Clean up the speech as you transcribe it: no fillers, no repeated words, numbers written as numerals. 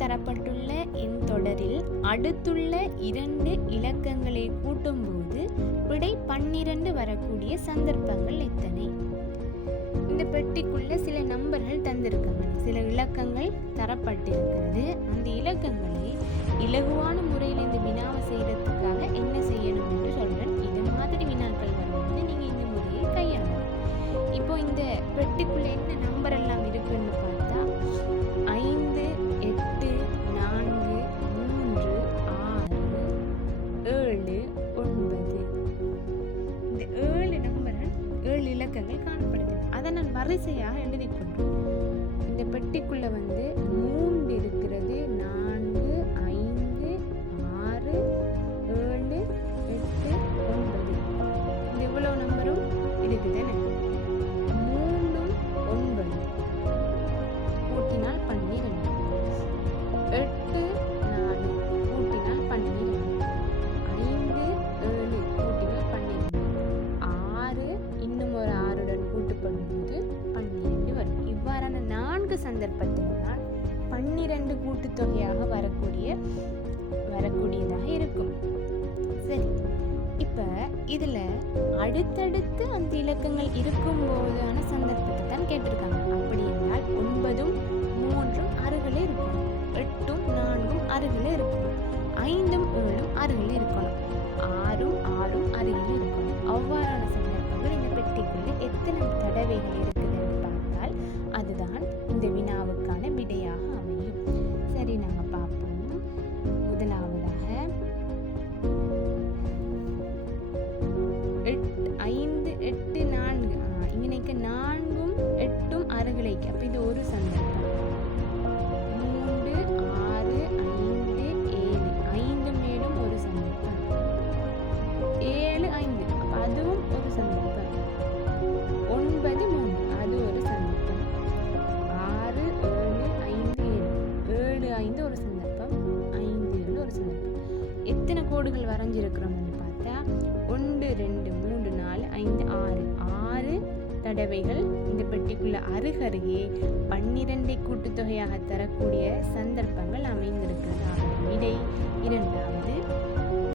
தரப்பட்டுள்ள எண்தொடரில் அடுத்துள்ள 2 இலக்கங்களை கூட்டும்போது விடை 12 வரக்கூடிய சந்தர்ப்பங்கள் எத்தனை? இந்த பெட்டிக்குள்ள சில நம்பர்கள் தந்திருக்காங்க, சில இலக்கங்கள் தரப்பட்டிருக்கிறது. அந்த இலக்கங்களை இலகுவான முறையில் இந்த வினாவை செய்யறதுக்காக என்ன செய்யணும் என்று சொல்றேன். இது மாதிரி வினாக்கள் வரும்போது நீங்க இந்த முறையை கையாளணும். இப்போ இந்த பெட்டிக்குள்ள என்ன நம்பர் எல்லாம் இருக்குன்னு பார்த்தா 5, 8, 4, 3, 6, 7, 9. இந்த 7 நம்பர்கள் 7 இலக்கங்கள் காணப்படுது. அதை நான் வரிசையாக எழுதி கொள்றேன். இந்த பெட்டிக்குள்ள 3 இருக்கிறது, 4, 5, 6, 7, 8, 9. இந்த இவ்வளவு நம்பரும் இருக்குதுன்னு 3, 9 கூட்டினால் 12, 8, 4 கூட்டினால் 12, 5, 7 கூட்டினால் 12, 6 இன்னும் ஒரு 6உடன் கூட்டப்படும்போது 12 வரும். இவ்வாறான 4 சந்தர்ப்பத்தில் தான் 12 கூட்டுத்தொகையாக வரக்கூடியதாக இருக்கும். சரி, இப்ப இதுல அடுத்தடுத்து அந்த இலக்கங்கள் இருக்கும் போதான சந்தர்ப்பத்தை தான் கேட்டிருக்காங்க. அப்படி என்றால் 9, 3 அருகிலே இருக்கணும், 8, 4 அருகிலே இருக்கணும், 5, 7 அருகிலே இருக்கணும், 6, 6 அருகிலே இருக்கணும். அவ்வாறான சந்தர்ப்பங்கள் இந்த பெட்டிக்குள்ள எத்தனை தடவைகள் இருக்குதுன்னு பார்த்தால் அதுதான் இந்த வினாவுக்கான விடையாக அமையும். சரி, நாங்க பார்ப்போம். முதலாவதாக 5, 8, 4 இங்கனைக்கு 4, 8 அருகிலைக்கு. அப்ப இது ஒரு சந்தர்ப்பம். 3, 6, 5, 7 5 மேலும் ஒரு சந்தர்ப்பம். 7, 5 அப்ப அதுவும் ஒரு சந்தர்ப்பம். 9, 3 அது ஒரு சந்தர்ப்பம். 6, 7, 5, 7 5 ஒரு சந்தர்ப்பம். 5, 7 ஒரு சந்தர்ப்பம். எத்தனை கோடுகள் வரைஞ்சிருக்கிறோம்னு பார்த்தா 1, 2, 3, 4, 5, 6 தடவைகள் இந்த பெட்டிக்குள்ள அருகருகே 12 கூட்டுத்தொகையாக தரக்கூடிய சந்தர்ப்பங்கள் அமைந்திருக்கிறது. விடை இரண்டாவது